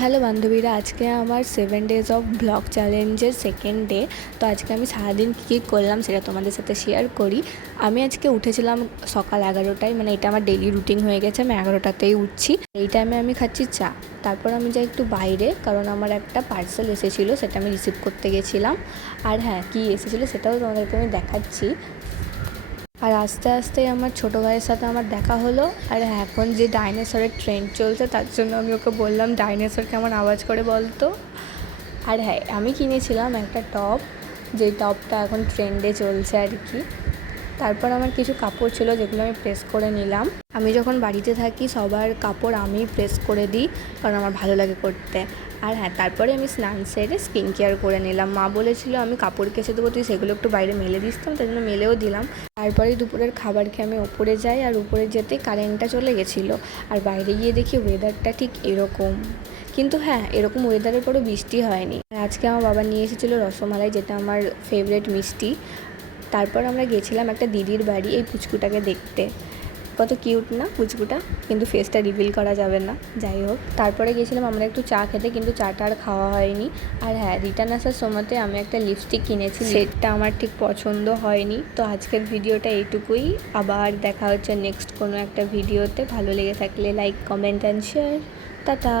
Hello বান্ধবীরা, আজকে আমার 7 ডেজ অফ ব্লগ চ্যালেঞ্জের সেকেন্ড ডে। তো আজকে আমি সারাদিন কী করলাম সেটা তোমাদের সাথে শেয়ার করি। আমি আজকে উঠেছিলাম সকাল 11টায়, মানে এটা আমার ডেইলি রুটিন হয়ে গেছে। আমি 11টাতেই উঠছি। এই টাইমে আমি খাচ্ছি চা। তারপর আমি যাই একটু বাইরে, কারণ আমার একটা পার্সেল এসেছিলো, সেটা আমি রিসিভ করতে গেছিলাম। আর হ্যাঁ, কী এসেছিলো সেটাও তোমাদেরকে আমি দেখাচ্ছি। আর আস্তে আস্তে আমার ছোটো ভাইয়ের সাথে আমার দেখা হলো। আর এখন যে ডাইনোসরের ট্রেন্ড চলছে, তার জন্য আমি ওকে বললাম ডাইনোসর কেমন আওয়াজ করে বলতো। আর হ্যাঁ, আমি কিনেছিলাম একটা টপ, যেই টপটা এখন ট্রেন্ডে চলছে আর কি। তারপর আমার কিছু কাপড় ছিল যেগুলো আমি প্রেস করে নিলাম। আমি যখন বাড়িতে থাকি সবার কাপড় আমি প্রেস করে দিই, কারণ আমার ভালো লাগে করতে। আর হ্যাঁ, তারপরে আমি স্নান সেরে স্কিন কেয়ার করে নিলাম। মা বলেছিল আমি কাপড় কেচে দেবো, তুই সেগুলো একটু বাইরে মেলে দিস, তো তাই জন্য মেলেও দিলাম। তারপরে দুপুরের খাবার খেয়ে আমি ওপরে যাই, আর উপরে যেতে কারেন্টটা চলে গেছিলো। আর বাইরে গিয়ে দেখি ওয়েদারটা ঠিক এরকম। কিন্তু হ্যাঁ, এরকম ওয়েদারের পরও বৃষ্টি হয়নি। আজকে আমার বাবা নিয়ে এসেছিলো রসমালাই, যেটা আমার ফেভারিট মিষ্টি। তারপর আমরা গেছিলাম একটা দিদির বাড়ি এই পুচকুটাকে দেখতে। কত কিউট না পুচকুটা, কিন্তু ফেসটা রিভিল করা যাবে না। যাই হোক, তারপরে গেছিলাম আমরা একটু চা খেতে, কিন্তু চাটা আর খাওয়া হয়নি। আর হ্যাঁ, রিটার্ন আসার সময়তে আমি একটা লিপস্টিক কিনেছি, সেটটা আমার ঠিক পছন্দ হয়নি। তো আজকের ভিডিওটা এইটুকুই। আবার দেখা হচ্ছে নেক্সট কোনো একটা ভিডিওতে। ভালো লেগে থাকলে like, comment and share. Tata.